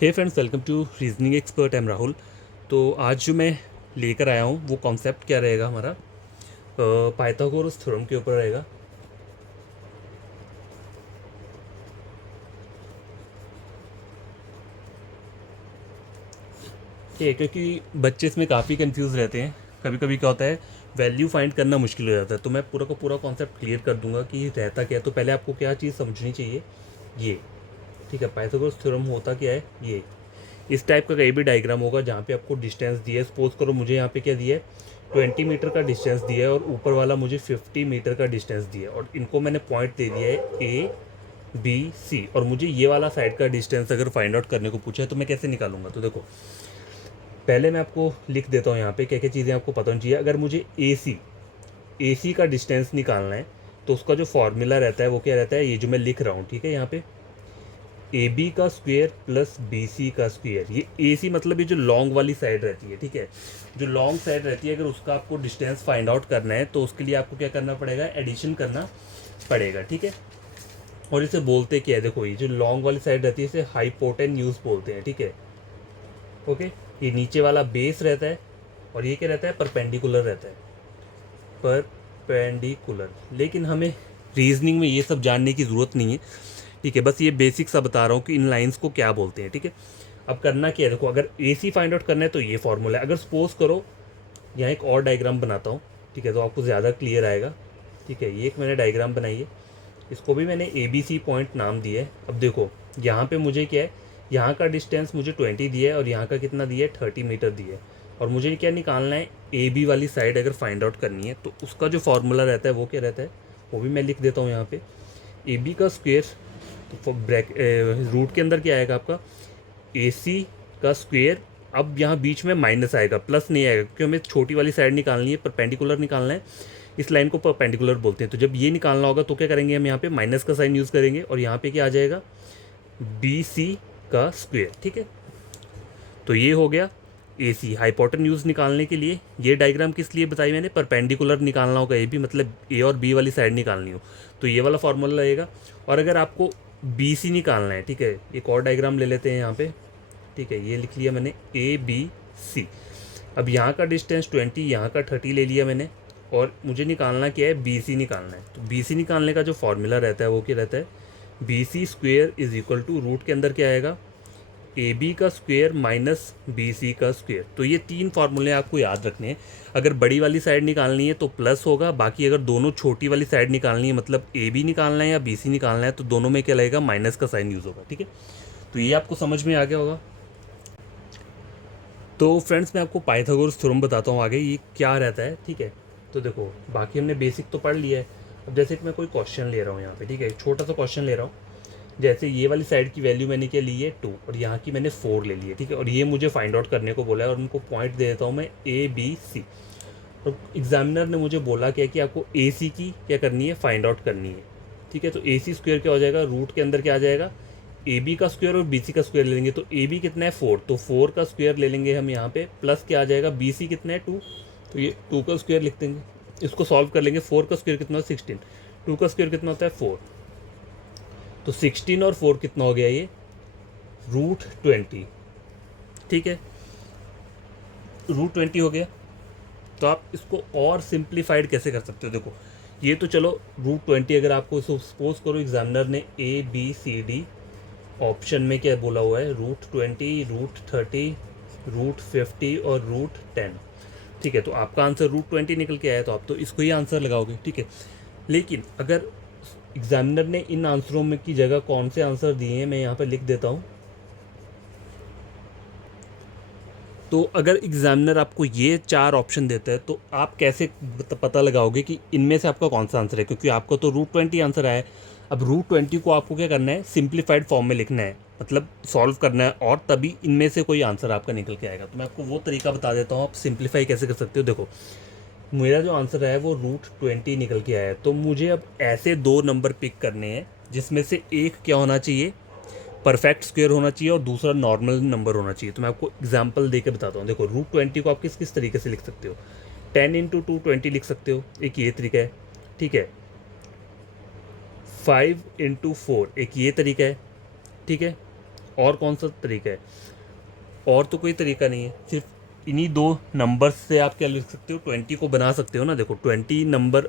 Hey friends, welcome to reasoning expert. Am Rahul. तो आज जो मैं लेकर आया हूँ वो कॉन्सेप्ट क्या रहेगा हमारा, पाइथागोरस थ्योरम के ऊपर रहेगा। ठीक है, क्योंकि बच्चे इसमें काफ़ी कंफ्यूज रहते हैं। कभी कभी क्या होता है, वैल्यू फाइंड करना मुश्किल हो जाता है। तो मैं पूरा का पूरा कॉन्सेप्ट क्लियर कर दूंगा कि रहता क्या है। तो पहले आपको क्या चीज़ समझनी चाहिए, ये ठीक है। पाइथागोरस थ्योरम होता क्या है, ये इस टाइप का कहीं भी डायग्राम होगा जहाँ पे आपको डिस्टेंस दिया है। सपोज करो मुझे यहाँ पे क्या दिया है, 20 मीटर का डिस्टेंस दिया है और ऊपर वाला मुझे 50 मीटर का डिस्टेंस दिया है, और इनको मैंने पॉइंट दे दिया है ए बी सी। और मुझे ये वाला साइड का डिस्टेंस अगर फाइंड आउट करने को पूछा है तो मैं कैसे निकालूंगा। तो देखो, पहले मैं आपको लिख देता हूँ यहाँ पे क्या क्या चीज़ें आपको पता होनी चाहिए। अगर मुझे ए सी का डिस्टेंस निकालना है तो उसका जो फॉर्मूला रहता है वो क्या रहता है, ये जो मैं लिख रहा हूँ, ठीक है। यहाँ पे ए बी का स्क्वेयर प्लस बी सी का स्क्वेयर। ये ए सी मतलब ये जो लॉन्ग वाली साइड रहती है, ठीक है। जो लॉन्ग साइड रहती है, अगर उसका आपको डिस्टेंस फाइंड आउट करना है तो उसके लिए आपको क्या करना पड़ेगा, एडिशन करना पड़ेगा, ठीक है। और इसे बोलते क्या है, देखो ये जो लॉन्ग वाली साइड रहती है इसे हाइपोटेन्यूज बोलते हैं, ठीक है। ओके, ये नीचे वाला बेस रहता है और ये क्या रहता है, परपेंडिकुलर रहता है, परपेंडिकुलर। लेकिन हमें रीजनिंग में ये सब जानने की ज़रूरत नहीं है, ठीक है। बस ये बेसिक सा बता रहा हूँ कि इन लाइंस को क्या बोलते हैं, ठीक है। अब करना क्या है, देखो अगर ए सी फाइंड आउट करना है तो ये फॉर्मूला है। अगर सपोज करो यहाँ एक और डायग्राम बनाता हूँ, ठीक है, तो आपको ज़्यादा क्लियर आएगा, ठीक है। ये एक मैंने डायग्राम बनाई है, इसको भी मैंने ए बी सी पॉइंट नाम दिया है। अब देखो यहाँ पे मुझे क्या है, यहाँ का डिस्टेंस मुझे 20 दिया है और यहाँ का कितना दिया है, 30 मीटर दिया है। और मुझे क्या निकालना है, ए बी वाली साइड अगर फाइंड आउट करनी है तो उसका जो फॉर्मूला रहता है वो क्या रहता है, वो भी मैं लिख देता हूँ यहाँ पे। ए बी का स्क्वेयर, तो ब्रैक रूट के अंदर क्या आएगा आपका, ए सी का स्क्वेयर। अब यहाँ बीच में माइनस आएगा, प्लस नहीं आएगा, क्योंकि हमें छोटी वाली साइड निकालनी है, परपेंडिकुलर निकालना है। इस लाइन को परपेंडिकुलर बोलते हैं। तो जब ये निकालना होगा तो क्या करेंगे, हम यहाँ पे माइनस का साइन यूज़ करेंगे और यहाँ पे क्या आ जाएगा, बी सी का स्क्वेयर, ठीक है। तो ये हो गया ए सी। हाइपोटेन्यूज निकालने के लिए ये डायग्राम किस लिए बताई मैंने, परपेंडिकुलर निकालना होगा, ये भी मतलब ए और बी वाली साइड निकालनी हो तो ये वाला फॉर्मूला लगेगा। और अगर आपको बी सी निकालना है, ठीक है, एक और डायग्राम ले लेते हैं यहाँ पे, ठीक है। ये लिख लिया मैंने ए बी सी। अब यहाँ का डिस्टेंस 20, यहाँ का 30 ले लिया मैंने, और मुझे निकालना क्या है, बी सी निकालना है। तो बी सी निकालने का जो फॉर्मूला रहता है वो क्या रहता है, B C square is equal to root के अंदर क्या आएगा, ए बी का स्क्वेयर माइनस बी सी का स्क्वेयर। तो ये तीन फार्मूले आपको याद रखने हैं। अगर बड़ी वाली साइड निकालनी है तो प्लस होगा, बाकी अगर दोनों छोटी वाली साइड निकालनी है, मतलब ए बी निकालना है या बी सी निकालना है, तो दोनों में क्या लगेगा, माइनस का साइन यूज़ होगा, ठीक है। तो ये आपको समझ में आ गया होगा। तो फ्रेंड्स, मैं आपको पाइथागोरस थ्योरम बताता हूँ आगे ये क्या रहता है, ठीक है। तो देखो, बाकी हमने बेसिक तो पढ़ लिया है। अब जैसे कि मैं कोई क्वेश्चन ले रहा हूँ यहाँ पे, ठीक है, एक छोटा सा क्वेश्चन ले रहा हूँ। जैसे ये वाली साइड की वैल्यू मैंने क्या ली है, 2, और यहाँ की मैंने 4 ले ली है, ठीक है। और ये मुझे फाइंड आउट करने को बोला है और उनको पॉइंट दे देता हूँ मैं ए बी सी। और एग्जामिनर ने मुझे बोला क्या कि आपको ए सी की क्या करनी है, फाइंड आउट करनी है, ठीक है। तो ए सी स्क्वेयर क्या हो जाएगा, रूट के अंदर क्या आ जाएगा, ए बी का स्क्वायर और बी सी का स्क्वायर ले लेंगे। तो ए बी कितना है, 4, तो 4 का स्क्वायर ले लेंगे हम यहाँ पे, प्लस क्या आ जाएगा, बी सी कितना है, 2, तो ये 2 का स्क्वायर लिख देंगे। इसको सॉल्व कर लेंगे, 4 का स्क्वायर कितना है, 16, 2 का स्क्वायर कितना होता है, 4। तो 16 और 4 कितना हो गया, ये √20, ठीक है, √20 हो गया। तो आप इसको और सिंप्लीफाइड कैसे कर सकते हो, देखो ये तो चलो √20, अगर आपको सपोज करो एग्जामिनर ने A B C D option में क्या बोला हुआ है, √20, √30, √50 और √10, ठीक है। तो आपका आंसर √20 निकल के आया, तो आप तो इसको ही आंसर लगाओगे, ठीक है। लेकिन अगर एग्जामिनर ने इन आंसरों में की जगह कौन से आंसर दिए हैं, मैं यहाँ पर लिख देता हूँ। तो अगर एग्जामिनर आपको ये 4 ऑप्शन देता है तो आप कैसे पता लगाओगे कि इनमें से आपका कौन सा आंसर है, क्योंकि आपको तो √20 आंसर आया है। अब √20 को आपको क्या करना है, सिंप्लीफाइड फॉर्म में लिखना है, मतलब सॉल्व करना है, और तभी इनमें से कोई आंसर आपका निकल के आएगा। तो मैं आपको वो तरीका बता देता हूँ, आप सिंप्लीफाई कैसे कर सकते हो। देखो, मेरा जो आंसर है वो √20 निकल के आया है, तो मुझे अब ऐसे 2 नंबर पिक करने हैं जिसमें से एक क्या होना चाहिए, परफेक्ट स्क्वायर होना चाहिए, और दूसरा नॉर्मल नंबर होना चाहिए। तो मैं आपको एग्जांपल देके बताता हूँ। देखो, √20 को आप किस किस तरीके से लिख सकते हो, 10 × 2 20 लिख सकते हो, एक ये तरीका है, ठीक है। 5 × 4 एक ये तरीका है, ठीक है। और कौन सा तरीका है? और तो कोई तरीका नहीं है, सिर्फ इन्हीं दो नंबर से आप क्या लिख सकते हो, 20 को बना सकते हो ना। देखो 20 नंबर,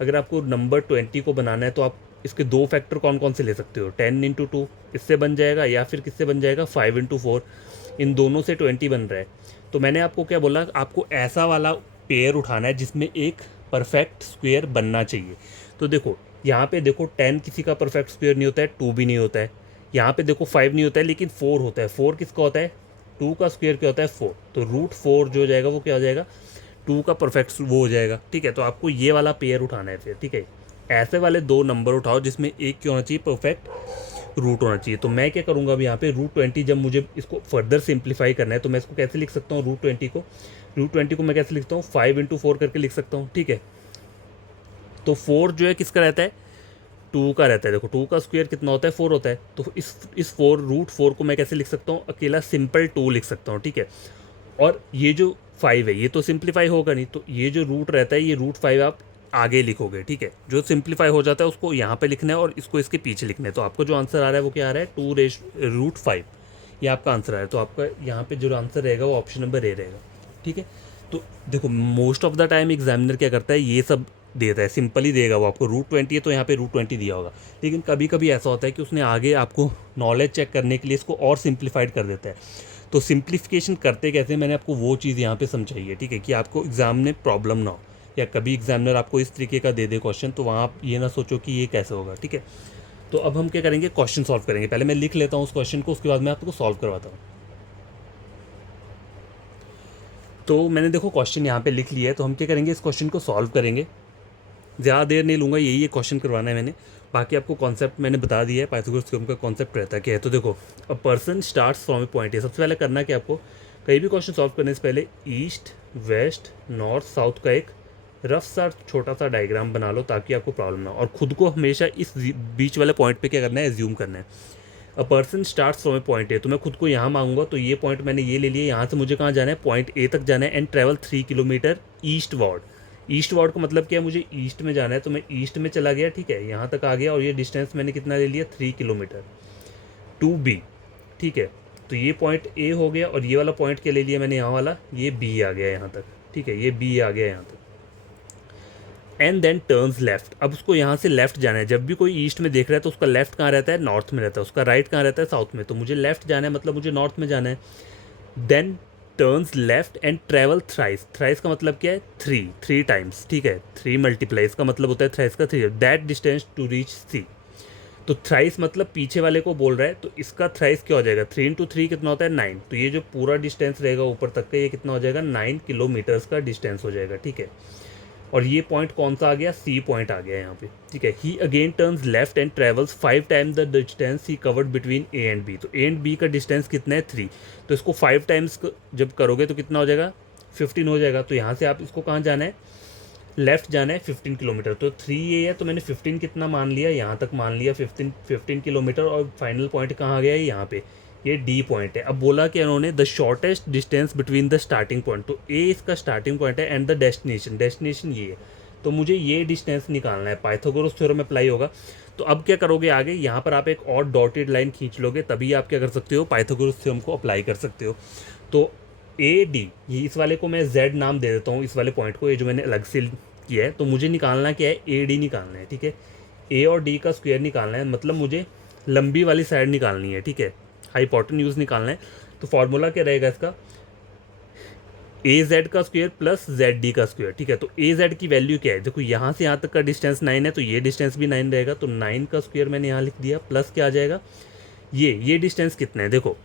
अगर आपको नंबर 20 को बनाना है तो आप इसके दो फैक्टर कौन कौन से ले सकते हो, 10 × 2 इससे बन जाएगा, या फिर किससे बन जाएगा, 5 × 4, इन दोनों से 20 बन रहा है। तो मैंने आपको क्या बोला, आपको ऐसा वाला पेयर उठाना है जिसमें एक परफेक्ट स्क्वेयर बनना चाहिए। तो देखो यहाँ पे देखो 10 किसी का परफेक्ट स्क्वेयर नहीं होता है, 2 भी नहीं होता है। यहाँ पे देखो 5 नहीं होता है, लेकिन 4 होता है। 4 किसका होता है, 2 का स्क्वेयर क्या होता है, 4। तो √4 जो हो जाएगा वो क्या हो जाएगा, 2 का परफेक्ट वो हो जाएगा। ठीक है, तो आपको ये वाला पेयर उठाना है फिर। ठीक है, ऐसे वाले दो नंबर उठाओ जिसमें एक क्या होना चाहिए, परफेक्ट रूट होना चाहिए। तो मैं क्या करूँगा अब यहाँ पे √20, जब मुझे इसको फर्दर सिंप्लीफाई करना है तो मैं इसको कैसे लिख सकता हूँ, √20 को मैं कैसे लिखता हूँ, 5 × 4 करके लिख सकता हूँ। ठीक है, तो 4 जो है किसका रहता है, 2 का रहता है। देखो 2 का स्क्वायर कितना होता है, 4 होता है। तो इस 4 को मैं कैसे लिख सकता हूँ, अकेला सिंपल 2 लिख सकता हूँ। ठीक है, और ये जो 5 है ये तो सिंप्लीफाई होगा नहीं, तो ये जो रूट रहता है ये √5 आप आगे लिखोगे। ठीक है, जो सिंप्लीफाई हो जाता है उसको यहाँ पे लिखना है और इसको इसके पीछे लिखना है। तो आपको जो आंसर आ रहा है वो क्या आ रहा है, 2√5, ये आपका आंसर आ रहा है। तो आपका यहाँ पे जो आंसर रहेगा वो ऑप्शन नंबर ए रहेगा। ठीक है, तो देखो most of the time examiner क्या करता है, ये सब देता है, सिंपल ही देगा वो आपको। √20 है तो यहाँ पे √20 दिया होगा, लेकिन कभी कभी ऐसा होता है कि उसने आगे आपको नॉलेज चेक करने के लिए इसको और सिंप्लीफाइड कर देता है। तो सिंप्लीफिकेशन करते कैसे, मैंने आपको वो चीज़ यहाँ पे समझाई है। ठीक है, कि आपको एग्ज़ाम में प्रॉब्लम ना हो, या कभी एग्जामिनर आपको इस तरीके का दे दे क्वेश्चन तो वहाँ आप ये ना सोचो कि ये कैसे होगा। ठीक है, तो अब हम क्या करेंगे, क्वेश्चन सॉल्व करेंगे। पहले मैं लिख लेता हूँ उस क्वेश्चन को, उसके बाद मैं आपको सॉल्व करवाता हूँ। तो मैंने देखो क्वेश्चन यहाँ पे लिख लिया है, तो हम क्या करेंगे, इस क्वेश्चन को सॉल्व करेंगे। ज़्यादा देर नहीं लूँगा, यही ये क्वेश्चन करवाना है मैंने। बाकी आपको कॉन्सेप्ट मैंने बता दिया है, पाइथागोरस थ्योरम का कॉन्सेप्ट रहता क्या है। तो देखो a person starts from A point A, सबसे पहले करना क्या आपको, कहीं भी क्वेश्चन सॉल्व करने से पहले ईस्ट वेस्ट नॉर्थ साउथ का एक रफ सा छोटा सा डायग्राम बना लो, ताकि आपको प्रॉब्लम ना हो। और खुद को हमेशा इस बीच वाले पॉइंट पे क्या करना है, एज्यूम करना है। A person starts from A point A, तो मैं खुद को यहाँ मांगूंगा, तो ये पॉइंट मैंने ये ले लिया, यहाँ से मुझे कहाँ जाना है, पॉइंट ए तक जाना है, and travel 3 kilometre east ward. East ward का मतलब क्या है, मुझे ईस्ट में जाना है, तो मैं ईस्ट में चला गया। ठीक है, यहाँ तक आ गया, और ये डिस्टेंस मैंने कितना ले लिया, 3 किलोमीटर टू बी। ठीक है, तो ये पॉइंट ए हो गया, और ये वाला पॉइंट क्या ले लिया मैंने, यहाँ वाला, ये बी आ गया यहाँ तक। ठीक है, ये बी आ गया यहाँ तक, एंड देन टर्न्स लेफ्ट। अब उसको यहाँ से लेफ्ट जाना है। जब भी कोई ईस्ट में देख रहा है तो उसका लेफ्ट कहाँ रहता है, नॉर्थ में रहता है। उसका राइट कहाँ रहता है, साउथ में। तो मुझे लेफ्ट जाना है, मतलब मुझे नॉर्थ में जाना है। Then turns left and travel thrice. Thrice का मतलब क्या है, 3 टाइम्स। ठीक है, 3 मल्टीप्लाई, इसका मतलब होता है थ्राइस का 3, दैट डिस्टेंस टू रीच सी। तो थ्राइस मतलब पीछे वाले को बोल रहा है, तो इसका थ्राइस क्या हो जाएगा, 3 × 3 कितना होता है, 9। तो ये जो पूरा डिस्टेंस रहेगा ऊपर तक का, ये कितना हो जाएगा, 9 किलोमीटर्स का डिस्टेंस हो जाएगा। ठीक है, और ये पॉइंट कौन सा आ गया, सी पॉइंट आ गया यहाँ पे। ठीक है, he again turns left and travels 5 times the distance he covered between A and B. तो ए एंड बी का डिस्टेंस कितना है, 3। तो इसको 5 टाइम्स जब करोगे तो कितना हो जाएगा, 15 हो जाएगा। तो यहाँ से आप इसको कहाँ जाना है, लेफ्ट जाना है 15 किलोमीटर। तो 3 ये है, तो मैंने 15 कितना मान लिया, यहाँ तक मान लिया 15 किलोमीटर। और फाइनल पॉइंट कहाँ आ गया है, यहाँ पे, ये डी पॉइंट है। अब बोला कि उन्होंने the shortest distance between the starting point, तो ए इसका स्टार्टिंग पॉइंट है, एंड द डेस्टिनेशन ये है। तो मुझे ये डिस्टेंस निकालना है, पाइथागोरस थ्योरम अप्लाई होगा। तो अब क्या करोगे आगे, यहाँ पर आप एक और डॉटेड लाइन खींच लोगे, तभी आप क्या कर सकते हो, पाइथागोरस थ्योरम को अप्लाई कर सकते हो। तो ए डी, ये इस वाले को मैं जेड नाम दे देता हूँ, इस वाले पॉइंट को, ये जो मैंने अलग से किया है। तो मुझे निकालना क्या है, ए डी निकालना है। ठीक है, ए और डी का स्क्वायर निकालना है, मतलब मुझे लंबी वाली साइड निकालनी है। ठीक है, हाइपोटेन्यूज निकालना है। तो फॉर्मूला क्या रहेगा इसका, ए जेड का स्क्वायर प्लस जेड डी का स्क्वायर। ठीक है, तो ए जेड की वैल्यू क्या है, देखो यहाँ से यहाँ तक का डिस्टेंस 9 है, तो ये डिस्टेंस भी 9 रहेगा। तो 9 का स्क्वायर मैंने यहाँ लिख दिया, प्लस क्या आ जाएगा, ये डिस्टेंस कितना है, देखो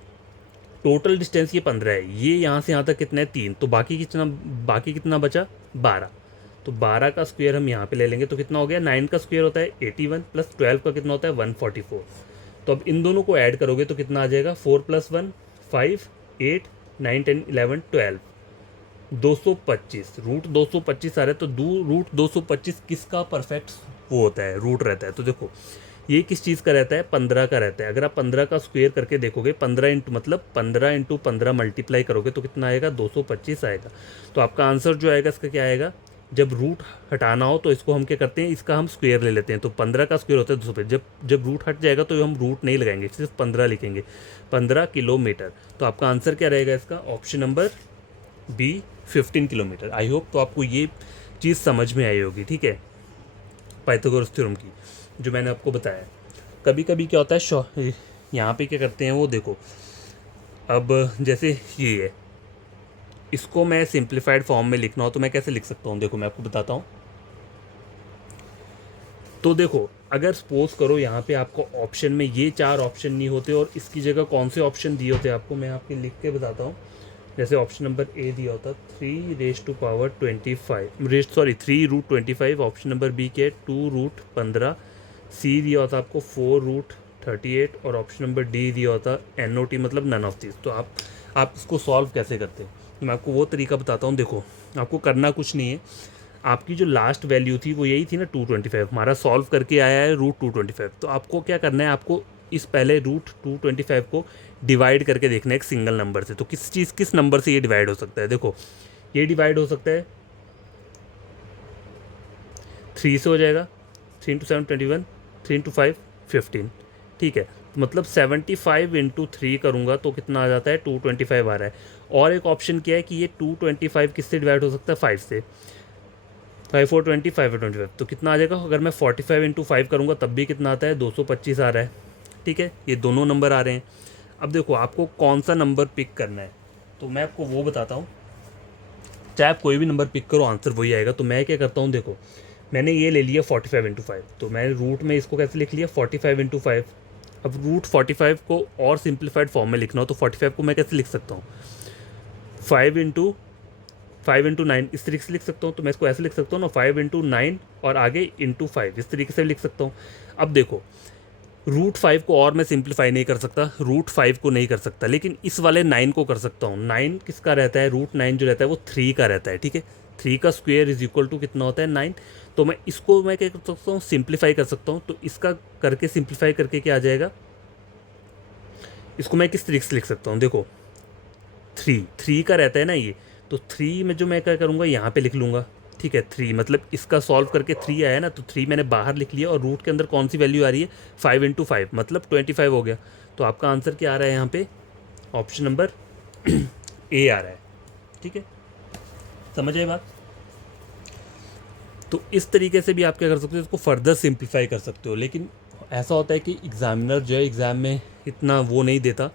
टोटल डिस्टेंस ये 15 है, ये यहाँ से यहाँ तक कितना है, 3। तो बाकी कितना बचा, 12। तो 12 का स्क्वायर हम यहाँ पे ले लेंगे, तो कितना हो गया, 9 का स्क्वायर होता है 81 प्लस 12 का कितना होता है 144। तो अब इन दोनों को ऐड करोगे तो कितना आ जाएगा, 4 + 1 5 8 9 10 11 12 225, रूट 225 आ रहा है। तो रूट 225 किसका परफेक्ट वो होता है, रूट रहता है। तो देखो ये किस चीज़ का रहता है, 15 का रहता है। अगर आप 15 का स्क्वायर करके देखोगे, 15 इंटू मतलब 15 × 15 मल्टीप्लाई करोगे तो कितना आएगा, 225 आएगा। तो आपका आंसर जो आएगा इसका क्या आएगा, जब रूट हटाना हो तो इसको हम क्या करते हैं, इसका हम स्क्वायर ले लेते हैं। तो 15 का स्क्वायर होता है 250। जब जब रूट हट जाएगा तो हम रूट नहीं लगाएंगे, सिर्फ 15 लिखेंगे, 15 किलोमीटर। तो आपका आंसर क्या रहेगा इसका, option number B 15 kilometre. I hope तो आपको ये चीज़ समझ में आई होगी, ठीक है, पाइथागोरस थ्योरम की जो मैंने आपको बताया। कभी कभी क्या होता है, यहाँ पे क्या करते हैं वो देखो, अब जैसे ये है, इसको मैं सिंप्लीफाइड फॉर्म में लिखना हो तो मैं कैसे लिख सकता हूँ, देखो मैं आपको बताता हूँ। तो देखो अगर सपोज करो यहाँ पे आपको ऑप्शन में ये 4 ऑप्शन नहीं होते और इसकी जगह कौन से ऑप्शन दिए होते आपको, मैं आपके लिख के बताता हूँ। जैसे ऑप्शन नंबर ए दिया होता 3 ऑप्शन नंबर बी के 2√15, सी दिया होता आपको 4√38 और ऑप्शन नंबर डी दिया होता NOT मतलब नन ऑफ दिस। तो आप इसको सॉल्व कैसे करते हो, तो मैं आपको वो तरीका बताता हूँ। देखो आपको करना कुछ नहीं है, आपकी जो लास्ट वैल्यू थी वो यही थी ना 225, हमारा सॉल्व करके आया है √225। तो आपको क्या करना है, आपको इस पहले √225 को डिवाइड करके देखना है एक सिंगल नंबर से। तो किस नंबर से ये डिवाइड हो सकता है, देखो ये डिवाइड हो सकता है 3 से हो जाएगा, 3 × 7 21, 3 × 5 15, ठीक है। तो मतलब 75 × 3 करूँगा तो कितना आ जाता है, 225 आ रहा है। और एक ऑप्शन क्या है कि ये 225 किससे डिवाइड हो सकता है, 5 से, 5 4 20, 5 25, तो कितना आ जाएगा, अगर मैं 45 × 5 करूँगा तब भी कितना आता है, 225 आ रहा है, ठीक है। ये दोनों नंबर आ रहे हैं। अब देखो आपको कौन सा नंबर पिक करना है, तो मैं आपको वो बताता हूँ। चाहे आप कोई भी नंबर पिक करो आंसर वही आएगा। तो मैं क्या करता हूँ, देखो मैंने ये ले लिया 45 × 5, तो मैंने रूट में इसको कैसे लिख लिया 45 × 5। अब रूट 45 को और सिंप्लीफाइड फॉर्म में लिखना हो तो 45 को मैं कैसे लिख सकता हूँ, 5 × 9 इस तरीके से लिख सकता हूँ। तो मैं इसको ऐसे लिख सकता हूँ ना, 5 × 9 और आगे × 5 इस तरीके से लिख सकता हूँ। अब देखो √5 को और मैं सिंप्लीफाई नहीं कर सकता, √5 को नहीं कर सकता, लेकिन इस वाले 9 को कर सकता हूँ। 9 किसका रहता है, √9 जो रहता है वो 3 का रहता है, ठीक है। 3 का स्क्वायर इज इक्वल टू कितना होता है, 9। तो मैं इसको मैं क्या कर सकता हूँ, सिंप्लीफाई कर सकता हूँ। तो इसका करके सिंप्लीफाई करके क्या आ जाएगा, इसको मैं किस तरीके से लिख सकता हूँ, देखो 3 का रहता है ना ये, तो 3 में जो मैं क्या करूँगा यहाँ पे लिख लूँगा, ठीक है। 3 मतलब इसका सॉल्व करके 3 आया ना, तो 3 मैंने बाहर लिख लिया और रूट के अंदर कौन सी वैल्यू आ रही है, 5 × 5 मतलब 25 हो गया। तो आपका आंसर क्या आ रहा है यहाँ पे, ऑप्शन नंबर ए आ रहा है, ठीक है। समझ आए बात। तो इस तरीके से भी आप क्या कर सकते हो, इसको फर्दर सिंप्लीफाई कर सकते हो। लेकिन ऐसा होता है कि एग्जामिनर जो है एग्ज़ाम में इतना वो नहीं देता,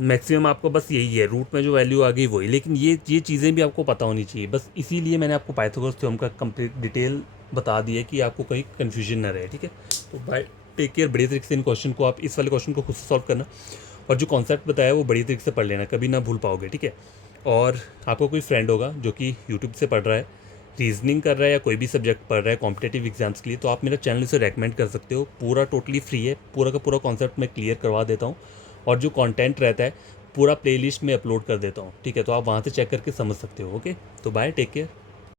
मैक्सिमम आपको बस यही है, रूट में जो वैल्यू आ गई वही। लेकिन ये चीज़ें भी आपको पता होनी चाहिए, बस इसीलिए मैंने आपको पाइथागोरस थ्योरम का कंप्लीट डिटेल बता दी है कि आपको कहीं कन्फ्यूजन ना रहे, ठीक है। तो बाय टेक केयर, बड़ी तरीके से इन क्वेश्चन को आप इस वाले क्वेश्चन को खुद से सॉल्व करना, और जो कॉन्सेप्ट बताया वो बड़ी तरीके से पढ़ लेना, कभी ना भूल पाओगे, ठीक है। और आपको कोई फ्रेंड होगा जो कि यूट्यूब से पढ़ रहा है, रीजनिंग कर रहा है या कोई भी सब्जेक्ट पढ़ रहा है कॉम्पिटेटिव एग्जाम्स के लिए, तो आप मेरा चैनल से रेकमेंड कर सकते हो। पूरा टोटली फ्री है, पूरा का पूरा कॉन्सेप्ट मैं क्लियर करवा देता हूँ, और जो कंटेंट रहता है पूरा प्लेलिस्ट में अपलोड कर देता हूँ, ठीक है। तो आप वहाँ से चेक करके समझ सकते हो। ओके, तो बाय, टेक केयर।